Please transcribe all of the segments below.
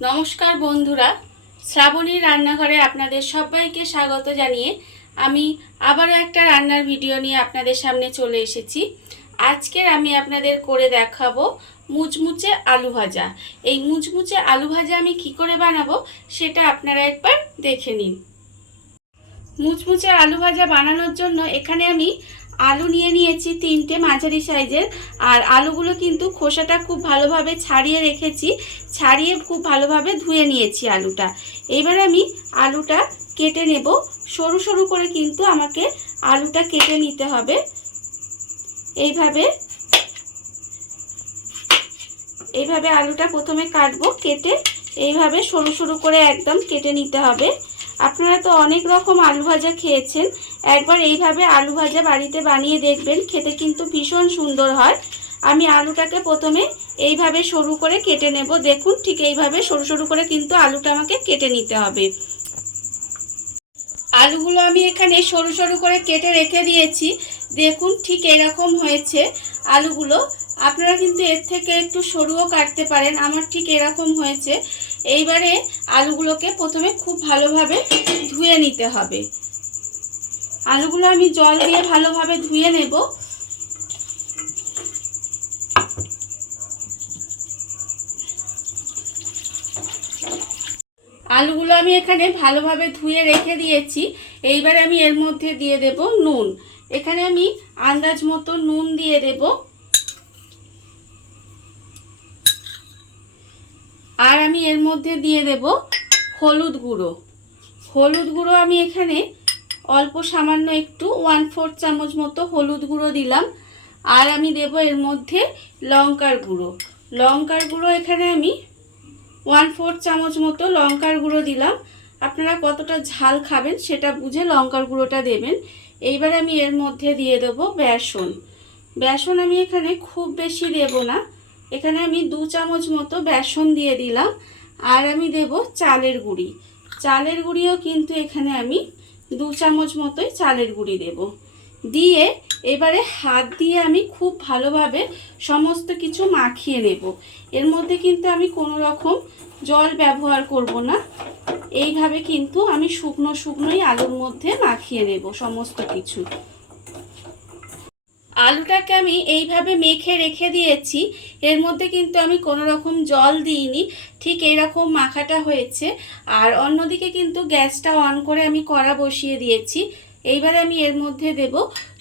নমস্কার বন্ধুরা, শ্রাবণী রান্নাঘরে আপনাদের সবাইকে স্বাগত জানিয়ে আমি আবারও একটা রান্নার ভিডিও নিয়ে আপনাদের সামনে চলে এসেছি। আজকের আমি আপনাদের করে দেখাবো মুচমুচে আলু ভাজা। এই মুচমুচে আলু ভাজা আমি কি করে বানাবো সেটা আপনারা একবার দেখে নিন। মুচমুচে আলু ভাজা বানানোর জন্য এখানে আমি আলু নিয়ে নিয়েছি 3টে মাঝারি সাইজের। আর আলুগুলো কিন্তু খোসাটা খুব ভালোভাবে ছাড়িয়ে রেখেছি, ছাড়িয়ে খুব ভালোভাবে ধুয়ে নিয়েছি আলুটা। এবার আমি আলুটা কেটে নেব। সরু সরু করে কিন্তু আমাকে আলুটা কেটে নিতে হবে। এইভাবে আলুটা প্রথমে কাটবো, কেটে এইভাবে সরু সরু করে একদম কেটে নিতে হবে। আপনারা তো অনেক রকম আলু ভাজা খেয়েছেন, একবার এইভাবে আলু ভাজা বাড়িতে বানিয়ে দেখবেন, খেতে কিন্তু ভীষণ সুন্দর হয়। আমি আলুটাকে প্রথমে এইভাবে সরু করে কেটে নেব। দেখুন, ঠিক এইভাবে সরু সরু করে কিন্তু আলুটা আমাকে কেটে নিতে হবে। আলুগুলো আমি এখানে সরু সরু করে কেটে রেখে দিয়েছি। দেখুন, ঠিক এরকম হয়েছে আলুগুলো। আপনারা কিন্তু এর থেকে একটু সরুও কাটতে পারেন, আমার ঠিক এরকম হয়েছে। এইবারে আলুগুলোকে প্রথমে খুব ভালোভাবে ধুয়ে নিতে হবে। আলুগুলো আমি জল দিয়ে ভালোভাবে ধুয়ে নেব। আলুগুলো আমি এখানে ভালোভাবে ধুয়ে রেখে দিয়েছি। এইবার আমি এর মধ্যে দিয়ে দেব নুন। এখানে আমি আন্দাজ মতো নুন দিয়ে দেব। আর আমি এর মধ্যে দিয়ে দেব হলুদ গুঁড়ো। হলুদ গুঁড়ো আমি এখানে অল্প সামান্য একটু 1/4 চামচ মতো হলুদ গুঁড়ো দিলাম। আর আমি দেব এর মধ্যে লঙ্কার গুঁড়ো। লঙ্কার গুঁড়ো এখানে আমি 1/4 চামচ মতো লঙ্কার গুঁড়ো দিলাম। আপনারা কতটা ঝাল খাবেন সেটা বুঝে লঙ্কার গুঁড়োটা দেবেন। এইবার আমি এর মধ্যে দিয়ে দেব বেসন। বেসন আমি এখানে খুব বেশি দেব না, এখানে আমি 2 চামচ মতো বেসন দিয়ে দিলাম। আর আমি দেব চালের গুঁড়ি। চালের গুঁড়িও কিন্তু এখানে আমি 2 চামচ মতোই চালের গুঁড়ি দেব। দিয়ে এবারে হাত দিয়ে আমি খুব ভালোভাবে সমস্ত কিছু মাখিয়ে নেব। এর মধ্যে কিন্তু আমি কোনো রকম জল ব্যবহার করব না। এইভাবে কিন্তু আমি শুকনো শুকনোই আলুর মধ্যে মাখিয়ে নেব সমস্ত কিছু। আলুটাকে আমি এইভাবে মেখে রেখে দিয়েছি। এর মধ্যে কিন্তু আমি কোনো রকম জল দিইনি, ঠিক এইরকম মাখাটা হয়েছে। আর অন্যদিকে কিন্তু গ্যাসটা অন করে আমি কড়া বসিয়ে দিয়েছি। এইবারে আমি এর মধ্যে দেব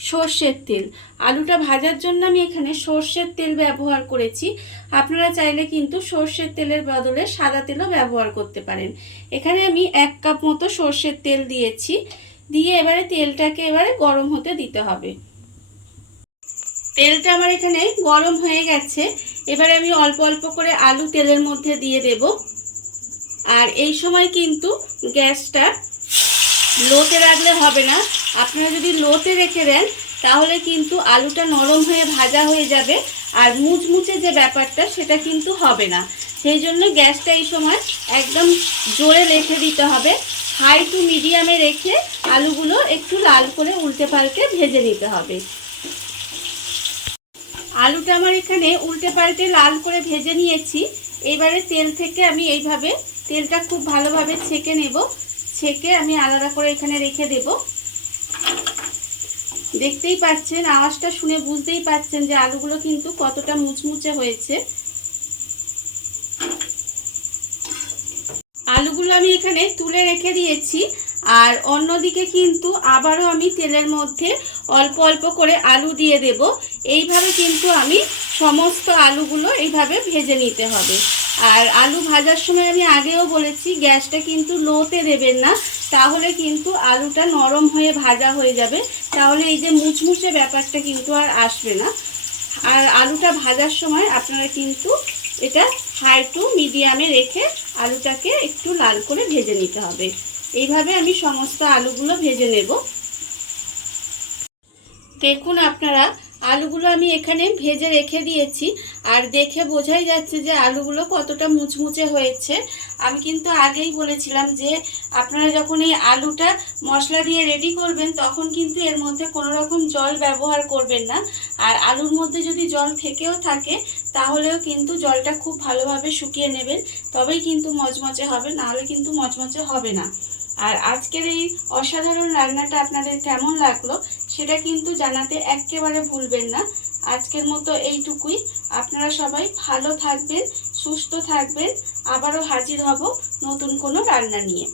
সর্ষের তেল। আলুটা ভাজার জন্য আমি এখানে সর্ষের তেল ব্যবহার করেছি। আপনারা চাইলে কিন্তু সর্ষের তেলের বদলে সাদা তেলও ব্যবহার করতে পারেন। এখানে আমি 1 কাপ মতো সর্ষের তেল দিয়েছি। দিয়ে এবারে তেলটাকে গরম হতে দিতে হবে। তেলটা আমার এখানে গরম হয়ে গেছে। এবারে আমি অল্প অল্প করে আলু তেলের মধ্যে দিয়ে দেব। আর এই সময় কিন্তু গ্যাসটা লোতে রাখলে হবে না। আপনারা যদি লোতে রেখে দেন তাহলে কিন্তু আলুটা নরম হয়ে ভাজা হয়ে যাবে, আর মুচমুচে যে ব্যাপারটা সেটা কিন্তু হবে না। সেই জন্য গ্যাসটা এই সময় একদম জোরে রেখে দিতে হবে। হাই টু মিডিয়ামে রেখে আলুগুলো একটু লাল করে উল্টে পাল্টে ভেজে নিতে হবে। আলুটা আমার এখানে উল্টে পাল্টে লাল করে ভেজে নিয়েছি। এবারে তেল থেকে আমি এইভাবে তেলটা খুব ভালোভাবে ছেঁকে নেব। ছেঁকে আমি আলাদা করে এখানে রেখে দেব। দেখতেই পাচ্ছেন, আওয়াজটা শুনে বুঝতেই পাচ্ছেন যে আলুগুলো কিন্তু কতটা মুচমুচে হয়েছে। আলুগুলো আমি এখানে তুলে রেখে দিয়েছি। আর অন্যদিকে কিন্তু আবারও আমি তেলের মধ্যে অল্প অল্প করে আলু দিয়ে দেব। এইভাবে কিন্তু আমি সমস্ত আলুগুলো এইভাবে ভেজে নিতে হবে। আর আলু ভাজার সময় আমি আগেও বলেছি গ্যাসটা কিন্তু লোতে দেবেন না, তাহলে কিন্তু আলুটা নরম হয়ে ভাজা হয়ে যাবে। তাহলে এই যে মুচমুচে ব্যাপারটা কিন্তু আর আসবে না। আর আলুটা ভাজার সময় আপনারা কিন্তু এটা হাই টু মিডিয়ামে রেখে আলুটাকে একটু লাল করে ভেজে নিতে হবে। এইভাবে আমি সমস্ত আলুগুলো ভেজে নেব। দেখুন আপনারা, আলুগুলো আমি এখানে ভেজে রেখে দিয়েছি, আর দেখে বোঝাই যাচ্ছে যে আলুগুলো কতটা মুচমুচে হয়েছে। আমি কিন্তু আগেই বলেছিলাম যে আপনারা যখন এই আলুটা মশলা দিয়ে রেডি করবেন তখন কিন্তু এর মধ্যে কোনো রকম জল ব্যবহার করবেন না। আর আলুর মধ্যে যদি জল থেকেও থাকে তাহলেও কিন্তু জলটা খুব ভালোভাবে শুকিয়ে নেবেন, তবেই কিন্তু মচমচে হবে, নাহলে কিন্তু মচমচে হবে না। আর আজকের এই অসাধারণ রান্নাটা আপনাদের কেমন লাগলো সেটা কিন্তু জানাতে একেবারে ভুলবেন না। আজকের মতো এইটুকুই। আপনারা সবাই ভালো থাকবেন, সুস্থ থাকবেন। আবারও হাজির হব নতুন কোনো রান্না নিয়ে।